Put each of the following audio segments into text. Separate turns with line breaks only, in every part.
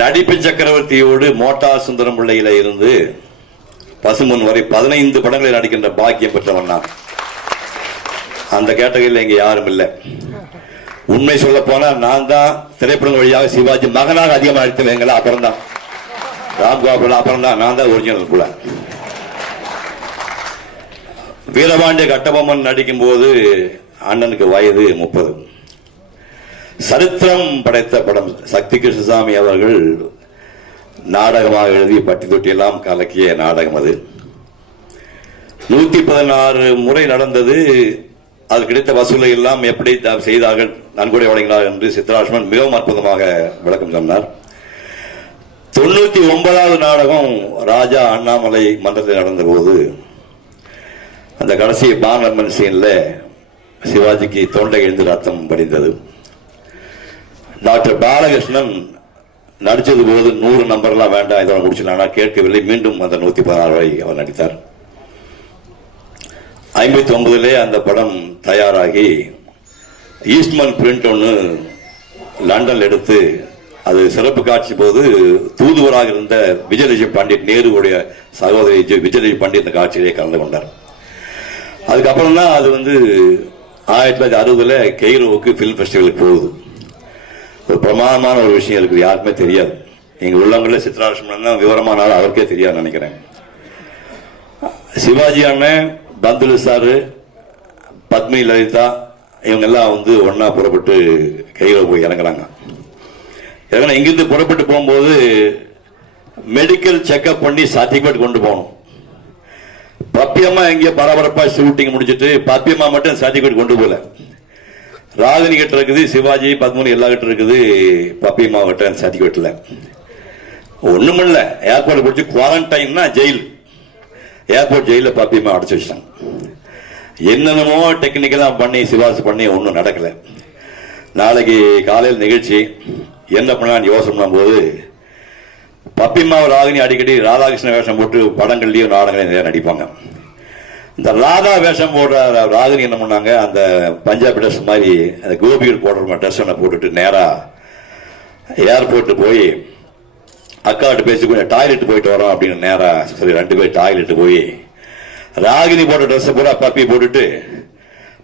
நடிப்பு சக்கரவர்த்தியோடு மோட்டார் சுந்தரம் பிள்ளையில இருந்து பசுமன் வரை பதினைந்து படங்களில் நடிக்கின்ற பாக்கியம் பெற்றவன் நான். அந்த கேட்டகரியில் இங்க யாரும் இல்லை. உண்மை சொல்ல போனா நான் தான் திரைப்படங்கள் வழியாக சிவாஜி மகனாக அதிகமாக நடித்தவங்கள அப்புறம் தான் ராம்கோபால் அப்புறம் தான் நான் தான் ஒரிஜினல் கூட வீரபாண்டிய கட்டபொம்மன் நடிக்கும் போது அண்ணனுக்கு வயது முப்பது. சரித்திரம் படைத்த படம். சக்தி கிருஷ்ணசாமி அவர்கள் நாடகமாக எழுதி பட்டி தொட்டியெல்லாம் கலக்கிய நாடகம் அது. நூத்தி பதினாறு முறை நடந்தது. அது கிடைத்த வசூலை எல்லாம் எப்படி செய்தார்கள் நன்கொடை வழங்கினார் என்று சித்தராஷ்மன் மிகவும் அற்புதமாக விளக்கம் சொன்னார். தொண்ணூத்தி ஒன்பதாவது நாடகம் ராஜா அண்ணாமலை மன்றத்தில் நடந்தபோது அந்த கடைசி பானம்மன் சீன்ல சிவாஜிக்கு தொண்டை எழுந்து ரத்தம் படிந்தது டாக்டர் பாலகிருஷ்ணன் நடிச்சது போது நூறு நம்பர்லாம் வேண்டாம் இதெல்லாம் முடிச்சிடலாம் கேட்கவில்லை. மீண்டும் அந்த நூத்தி பதினாறு வரை அவர் நடித்தார். ஐம்பத்தி ஒன்பதுலே அந்த படம் தயாராகி ஈஸ்ட்மன் பிரிண்ட் ஒன்று லண்டன் எடுத்து அது சிறப்பு காட்சி போது தூதுவராக இருந்த விஜயலட்சுமி பண்டிட் நேருவுடைய சகோதரி விஜயலட்சுமி பண்டிட் இந்த காட்சியிலே கலந்து கொண்டார். அதுக்கப்புறம் தான் அது வந்து ஆயிரத்தி தொள்ளாயிரத்தி அறுபதுல கெய்ரோவுக்கு ஃபிலிம் ஃபெஸ்டிவலுக்கு போகுது. ஒரு பிரமாதமான ஒரு விஷயம் இருக்குது யாருக்குமே தெரியாது. எங்கள் உள்ளங்களில் சித்ராலட்சுமணன் தான் விவரமான ஆள் அவருக்கே தெரியாது நினைக்கிறேன். சிவாஜி அண்ணன் பந்துலு சாரு பத்மி லலிதா இவங்கெல்லாம் வந்து ஒன்றா புறப்பட்டு கையில் போய் இறங்குறாங்க. ஏன்னா இங்கிருந்து புறப்பட்டு போகும்போது மெடிக்கல் செக்கப் பண்ணி சர்டிஃபிகேட் கொண்டு போகணும். பப்பியம்மா எங்கேயோ பரபரப்பாக ஷூட்டிங் முடிச்சுட்டு பப்பியம்மா மட்டும் சர்டிஃபிகேட் கொண்டு போகல. ராஜினி கிட்ட இருக்குது சிவாஜி பத்மனி எல்லா கிட்ட இருக்குது பப்பியம்மா கிட்ட ஒன்றும் இல்லை ஏர்போர்ட் பிடிச்சி குவாரண்டைன்னா ஜெயில் ஏர்போர்ட் ஜெயில பப்பியம்மா அடைச்சி வச்சிட்டாங்க. என்னென்னமோ டெக்னிக்கலாக பண்ணி சிபாரிசு பண்ணி ஒன்றும் நடக்கலை. நாளைக்கு காலையில் நிகழ்ச்சி. என்ன பண்ணலாம்னு யோசனை பண்ணும்போது பப்பிம்மா ராகினி அடிக்கடி ராதாகிருஷ்ண வேஷம் போட்டு படங்கள்லேயும் நாடகங்களையும் நிறையா நடிப்பாங்க. இந்த ராதா வேஷம் போடுற ராகினி என்ன பண்ணாங்க? அந்த பஞ்சாபி ட்ரெஸ் மாதிரி அந்த கோபிகள் போடுற ட்ரெஸ் ஒன்று போட்டுட்டு நேரா ஏர்போர்ட் போய் அக்காட்ட பேசி கொஞ்சம் டாய்லெட் போயிட்டு வரோம் அப்படின்னு நேரா சரி ரெண்டு பேர் டாய்லெட் போய் ராகினி போட்ட ட்ரெஸ் பூரா பப்பி போட்டுட்டு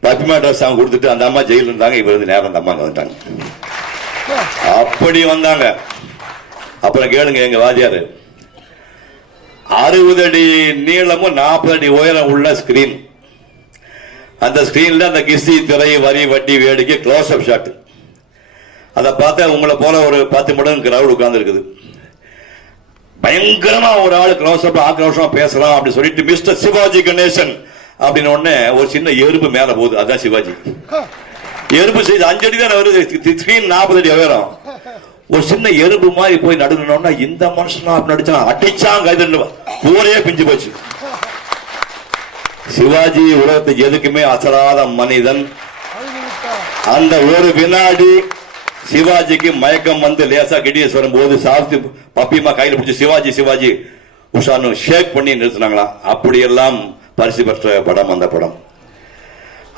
பப்பிமா ட்ரெஸ் அவங்க கொடுத்துட்டு அந்த அம்மா ஜெயில இருந்தாங்க. இவர் வந்து நேரம் அந்த அம்மா வந்துட்டாங்க. அப்படி வந்தாங்க. அப்புறம் கேளுங்க எங்க வாத்தியாரு. அறுபது அடி நீளமும் நாற்பது அடி உயரம் உள்ள ஸ்கிரீன் அந்த ஸ்கிரீன்ல அந்த கிஸ்தி திரை வரி வட்டி வேடிக்கை க்ளோஸ் அப் ஷாட் அதை பார்த்தா உங்களை போல ஒரு பத்து மடங்கு கிரௌட் உட்கார்ந்து இருக்குது பயங்கரமா ஒரு ஆளு க்ளோஸ் அப் ஆக்ரோஷமா பேசலாம் அப்படின்னு சொல்லிட்டு மிஸ்டர் சிவாஜி கணேசன் அப்படின்னு உடனே ஒரு சின்ன எறும்பு மேல போகுது. அதான் சிவாஜி. எறும்பு செய்து அஞ்சு அடி தான் வருது. ஸ்கிரீன் நாற்பது அடி உயரம். ஒரு சின்ன எறும்பு மாதிரி போய் நடுங்கணும்னா இந்த மனுஷனா அப்படி நடிச்சா அடிச்சாங்க கைது ஊரே பிஞ்சு போச்சு. சிவாஜி உலகத்தை எதுக்குமே அசராத மனிதன். அந்த ஒரு வினாடி சிவாஜிக்கு மயக்கம் வந்து லேசா கிடியஸ் வரும்போது சாஸ்தி பப்பியமா கையில பிடிச்சி சிவாஜி சிவாஜி உஷான்னு ஷேக் பண்ணி நிறுத்தினாங்களாம் அப்படியெல்லாம் பரிசு பெற்ற படம் அந்த படம்.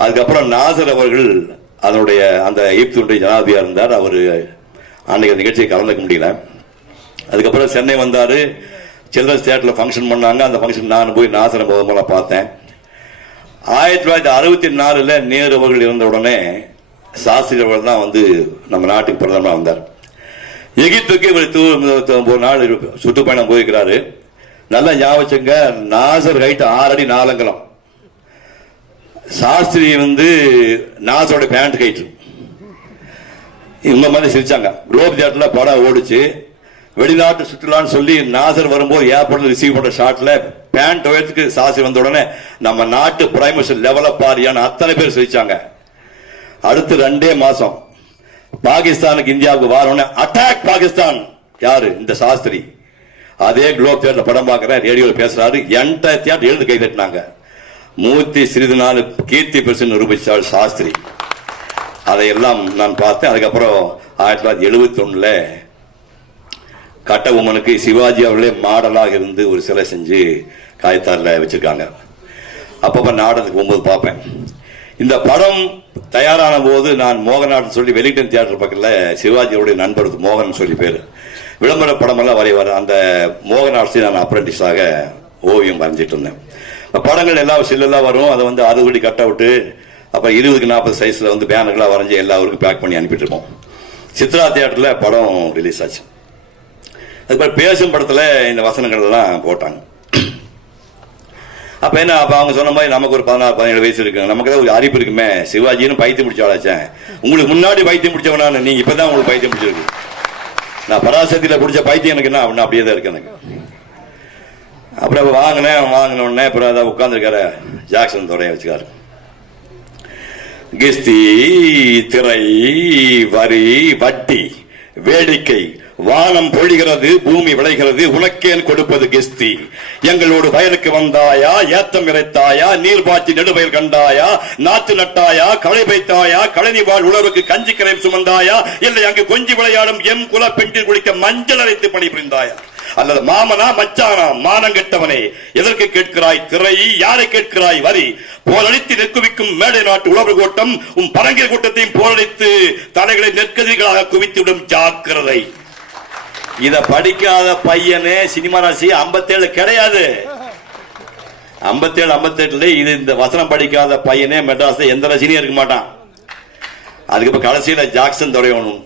அதுக்கப்புறம் நாசர் அவர்கள் அதனுடைய அந்த ஈப்துடைய ஜனாதிபதியாக இருந்தார். அவர் அன்னைக்கு அந்த நிகழ்ச்சியை கலந்துக்க முடியல. அதுக்கப்புறம் சென்னை வந்தார். சில்ட்ரன்ஸ் தியேட்டரில் ஃபங்க்ஷன் பண்ணாங்க. அந்த ஃபங்க்ஷன் நான் போய் நாசனம் போதும் போல பார்த்தேன். ஆயிரத்தி தொள்ளாயிரத்தி அறுபத்தி நாலுல நேரு அவர்கள் இருந்த உடனே சாஸ்திரி அவர்கள் தான் வந்து நம்ம நாட்டுக்கு பிரதமராக வந்தார். எகிப்துக்கு இவர் தூ- ஒரு நாள் சுற்றுப்பயணம் போயிருக்கிறாரு. நல்லா ஞாபகம் நாசர் ஹைட் ஆறு அடி நாலங்கலம். சாஸ்திரி வந்து நாசரோட பேண்ட் ஹைட் இந்த மாதிரி சிரிச்சாங்க. குளோப் தியேட்டர்ல படம் ஓடிச்சு. வெளிநாட்டு சுற்றுலான்னு சொல்லி நாசர் வரும்போது ஏர்போர்ட்ல ரிசீவ் பண்ற ஷாட்ல பேண்ட் உயரத்துக்கு சாஸ்திரி வந்த உடனே நம்ம நாட்டு பிரைம் மினிஸ்டர் லெவல பாரியான்னு அத்தனை பேர் சிரிச்சாங்க. அடுத்து ரெண்டே மாசம். பாகிஸ்தானுக்கு இந்தியாவுக்கு வாரோன்னு அட்டாக் பாகிஸ்தான்! யாரு? இந்த சாஸ்திரி. அதே குளோப் தியேட்டர் படம் பார்க்குறேன் ரேடியோவில் பேசுறாரு. என்டையர் தியேட்டர் எழுந்து கை தட்டினாங்க. மூர்த்தி சிறிது நாள் கீர்த்தி பெருசு நிரூபிச்சாள் சாஸ்திரி. அதையெல்லாம் நான் பார்த்தேன். அதுக்கப்புறம் ஆயிரத்தி தொள்ளாயிரத்தி எழுபத்தி ஒண்ணுல கட்டபொம்மனுக்கு சிவாஜி அவர்களே மாடலாக இருந்து ஒரு சிலை செஞ்சு காயத்தாரில் வச்சுருக்காங்க. அப்பப்போ நாடகத்துக்கு போகும்போது பார்ப்பேன். இந்த படம் தயாரான போது நான் மோகனாட்னு சொல்லி வெலிங்டன் தியேட்டர் பக்கத்தில் சிவாஜியோடைய நண்பர் மோகன் சொல்லி பேர். விளம்பர படமெல்லாம் வரைவார் அந்த மோகன் ஆர்ட்ஸில் நான் அப்ரெண்டிஸாக ஓவியம் வரைஞ்சிட்டு இருந்தேன். படங்கள் எல்லாம் சில்லெல்லாம் வரும். அதை வந்து அறுபடி கட் அவுட்டு அப்புறம் இருபதுக்கு நாற்பது சைஸில் வந்து பேனர்களாக வரைஞ்சி எல்லா ஊருக்கும் பேக் பண்ணி அனுப்பிட்டுருப்போம். சித்ரா தியேட்டரில் படம் ரிலீஸ் ஆச்சு. அதுக்கப்புறம் பேசும் படத்தில் இந்த வசனங்கள்லாம் போட்டாங்க. அப்போ என்ன அப்போ அவங்க சொன்ன மாதிரி நமக்கு ஒரு பதினாறு பதினேழு வயசு இருக்கு. நமக்கு தான் ஒரு அறிவு இருக்குமே? சிவாஜின்னு பைத்தியம் முடிச்சவளாச்சேன் உங்களுக்கு முன்னாடி பைத்தியம் முடிச்சவன் நீங்கள் இப்போ தான் உங்களுக்கு பைத்தியம் முடிச்சிருக்கு நான் பராசக்தியில் பிடிச்ச பைத்தியம் எனக்கு என்ன? அப்படின்னா அப்படியே தான் இருக்கு எனக்கு. அப்புறம் வாங்கினேன் வாங்கினோடனே அப்புறம் அதை உட்காந்துருக்காரு ஜாக்சன் துறையை வச்சுக்காரு. கிஸ்தி திரை வரி வட்டி வேடிக்கை வானம் பொழிகிறது பூமி விளைகிறது உனக்கேன் கொடுப்பது கிஸ்தி. எங்களோடு வயலுக்கு வந்தாயா ஏத்தம் இறைத்தாயா நீர் பாய்ச்சி நெடுபயல் கண்டாயா நாத்து நட்டாயா களை வைத்தாயா கழனி வாழ் உழவுக்கு கஞ்சி கரை சுமந்தாயா இல்லை அங்கு கொஞ்சி விளையாடும் எம் குல பெண்டில் குளிக்க மஞ்சள் அரைத்து பணி புரிந்தாயா அல்லது மாமனா மச்சானா மானம் கெட்டவனே எதற்கு கேட்கிறாய் திரை யாரை கேட்கிறாய் வரி? போரடித்து நெற்குவிக்கும் மேடை நாட்டு உழவு கூட்டம் உன் பரங்கிய கூட்டத்தையும் போரடித்து தலைகளை நெற்கதிர்களாக குவித்துவிடும் ஜாக்கிரதை. இத படிக்காத பையனே சினிமா ராசி 57 கிடையாது. 57 58 இது இந்த வசனம் படிக்காத பையனே மெட்ராஸ்ல எந்த ரசினியும் இருக்க மாட்டான். அதுக்கப்புறம் கடைசியில் கடைசியில ஜாக்சன் துறையணும்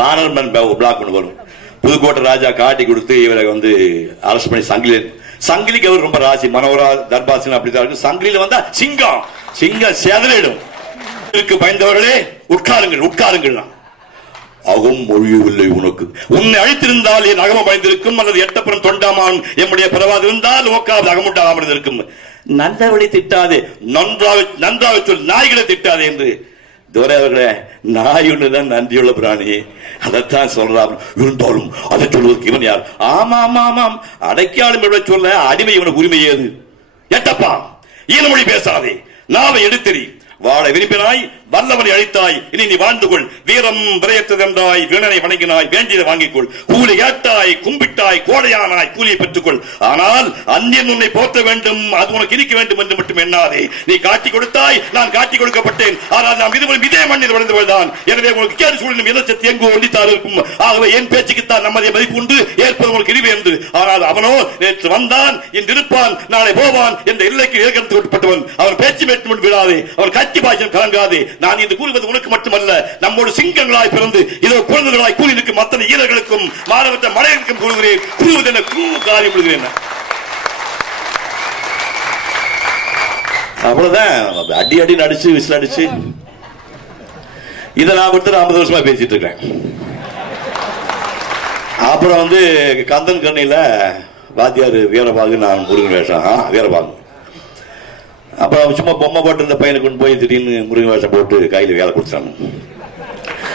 பானர்மன் பிளாக் ஒன்று வரும். புதுக்கோட்டை ராஜா காட்டி கொடுத்து இவரை வந்து அரெஸ்ட் பண்ணி சங்கிலி சங்கிலிக்கு அவர் ரொம்ப ராசி மனோரா தர்பாசன் அப்படிதான் இருக்கு. சங்கிலியில வந்தா சிங்கம் சிங்கம் சேதலிடும் பயந்தவர்களே உட்காருங்கள் உட்காருங்கள் அகம் மொழியவில்லை உனக்கு. உன்னை அழித்திருந்தால் என் அகமம் அடைந்திருக்கும் அல்லது எட்டப்புறம் தொண்டாமான் என்னுடைய பிறவாது இருந்தால் உனக்காவது அகமுண்டாமல் இருக்கும் நல்லவளை திட்டாதே நன்றாக நன்றாக சொல் நாய்களை திட்டாதே என்று. துரை அவர்களே நாய் ஒன்றுதான் நன்றியுள்ள பிராணி அதைத்தான் சொல்றான் இருந்தாலும் அதை சொல்வதற்கு இவன் யார்? ஆமா ஆமா ஆமாம். அடைக்காலும் இவனை சொல்ல அடிமை இவனுக்கு உரிமை ஏது? எட்டப்பா ஈனமொழி பேசாதே. நாவை எடுத்தெறி. வாழ விரும்பினாய் வல்லவனை அழித்தாய். இனி நீ வாழ்ந்து கொள் வீரம் விரையற்றதென்றாய். வீணனை வணங்கினாய். வேண்டியதை வாங்கிக் கொள் கூலி ஏற்றாய் கும்பிட்டாய். கோடையானாய் கூலியை பெற்றுக்கொள். ஆனால் அந்நியன் உன்னை போற்ற வேண்டும். அது உனக்கு இருக்க வேண்டும் என்று மட்டும் எண்ணாதே. நீ காட்டி கொடுத்தாய். நான் காட்டி கொடுக்கப்பட்டேன். ஆனால் நாம் இதுவரை இதே மண்ணில் வளர்ந்தவள்தான் எனவே உங்களுக்கு கேடு சூழலும் இலச்சத்து எங்கு ஒண்டித்தார் இருக்கும்? ஆகவே என் பேச்சுக்குத்தான் நம்மதை மதிப்பு உண்டு. ஏற்பது உங்களுக்கு இழிவு என்று. ஆனால் அவனோ நேற்று வந்தான். இன்று இருப்பான். நாளை போவான். என்ற எல்லைக்கு ஏற்கனவே உட்பட்டவன். அவன் பேச்சு மேற்கொண்டு விடாதே. அவன் கட்சி பாய்ச்சல் கலங்காதே. நான் இது கூறுவது உனக்கு மட்டுமல்ல நம்மோடு சிங்கங்களாய் பிறந்து இதோ குழந்தைகளாய் கூறி நிற்கும் அத்தனை ஈரர்களுக்கும் மாணவற்ற மலையனுக்கும் கூறுகிறேன். கூறுவது என கூ காரியம் விடுகிறேன். அவ்வளவுதான். அடி அடி நடிச்சு விசில் அடிச்சு. இதை நான் கொடுத்து ஐம்பது வருஷமா பேசிட்டு இருக்கேன். அப்புறம் வந்து கந்தன் கண்ணில வாத்தியார் வீரபாகு நான் முருகன் வேஷம். ஆ, வீரபாகு. அப்புறம் சும்மா பொம்மை போட்டு இருந்த பையனை கொண்டு போய் திடீர்னு முருகன் வேஷம் போட்டு கையில் வேலை கொடுத்துட்டாங்க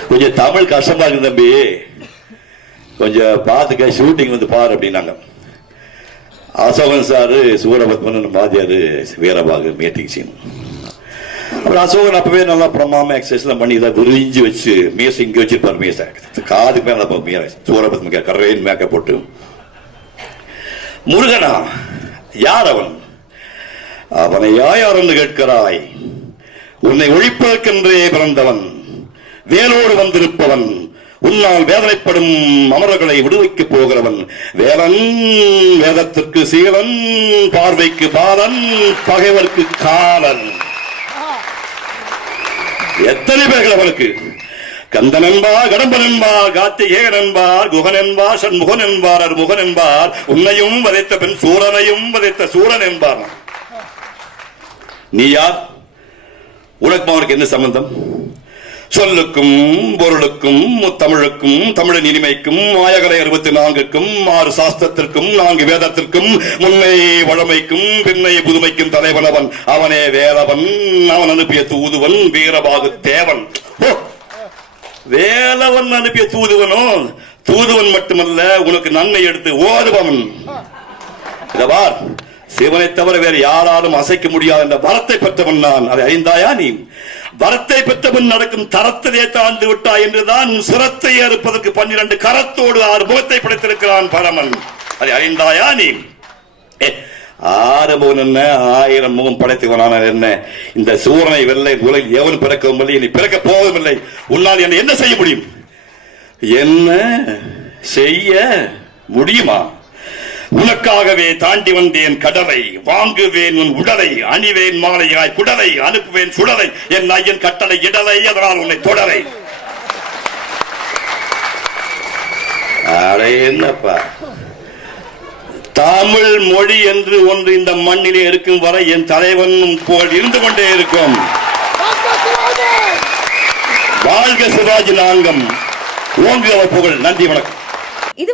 கொஞ்சம் தமிழ் கஷ்டமா இருக்கு தம்பி. கொஞ்சம் பார்த்துக்க ஷூட்டிங் வந்து பாரு அப்படின்னாங்க. அசோகன் சாரு சூரபத்மன் வாத்தியார் வீரபாகு மீட்டிங் சீன் அப்புறம் அசோகன் அப்பவே நல்லா பிரமாம எக்ஸசைஸ்லாம் பண்ணி இதை விரிஞ்சு வச்சு மீசை இங்கே வச்சிருப்பார் மீசை. காதுக்கு மேல அப்போ மீற சூரபத்மன் கரையின் மேக்கப் போட்டு. முருகனா யார் அவன்? அவனை யாய் அறந்து கேட்கிறாய்? உன்னை ஒழிப்பதற்கென்றே பிறந்தவன் வேலோடு வந்திருப்பவன் உன்னால் வேதனைப்படும் அமரர்களை விடுவிக்கப் போகிறவன் வேலன் வேதத்திற்கு சீலன் பார்வைக்கு பாலன் பகைவர்க்கு காலன். எத்தனை பேர்கள் அவனுக்கு? கந்தன் என்பார் கடம்பன் என்பார் கார்த்திகேயன் என்பார் குகன் என்பார் சண்முகன் என்பார் அருமுகன் என்பார் உன்னையும் வதைத்த பெண் சூரனையும் வதைத்த சூரன் என்பார் நீ யார்? உனக்கும் அவனுக்கு என்ன சம்பந்தம்? சொல்லுக்கும் பொருளுக்கும் தமிழுக்கும் தமிழின் இனிமைக்கும் மாயகலை அறுபத்தி நான்குக்கும் ஆறு சாஸ்திரத்திற்கும் நான்கு வேதத்திற்கும் முன்னை வழமைக்கும் பின்னை புதுமைக்கும் தலைவனவன் அவனே வேலவன் அவன் அனுப்பிய தூதுவன் வீரபாகு தேவன். ஓ! வேலவன் அனுப்பிய தூதுவனோ? தூதுவன் மட்டுமல்ல உனக்கு நன்மை எடுத்து ஓதுபவன். இதவார் சிவனை தவிர வேறு யாராலும் அசைக்க முடியாது என்ற வரத்தை பெற்றவன் நான். அதை அறிந்தாயா நீ? வரத்தை பெற்றவன் நடக்கும் தரத்திலே தாழ்ந்து விட்டாய் என்றுதான் சிரத்தை அறுப்பதற்கு பன்னிரண்டு கரத்தோடு ஆறு முகத்தை படைத்திருக்கிறான் பரமன். அதை அறிந்தாயா நீ? ஏ, ஆறு முகம் என்ன? ஆயிரம் முகம் படைத்துவனான என்ன? இந்த சூரனை வெள்ளை உலகில் எவன் பிறக்கவும் இல்லை இனி பிறக்க போவதும் இல்லை. உன்னால் என்னை என்ன செய்ய முடியும்? என்ன செய்ய முடியுமா? உனக்காகவே தாண்டி வந்தேன் கடலை. வாங்குவேன் உன் உடலை அணிவேன் மாலையாய் குடலை அனுப்புவேன் சுடலை. என் ஐயன் கட்டளை இடலை அதனால் உன்னை தொடரை என்னப்பா? தமிழ் மொழி என்று ஒன்று இந்த மண்ணிலே இருக்கும் வரை என் தலைவன் புகழ் இருந்து கொண்டே இருக்கும். வாழ்க சிவாஜி நாங்கம். ஓங்குக அவர் புகழ். நன்றி வணக்கம்.
இது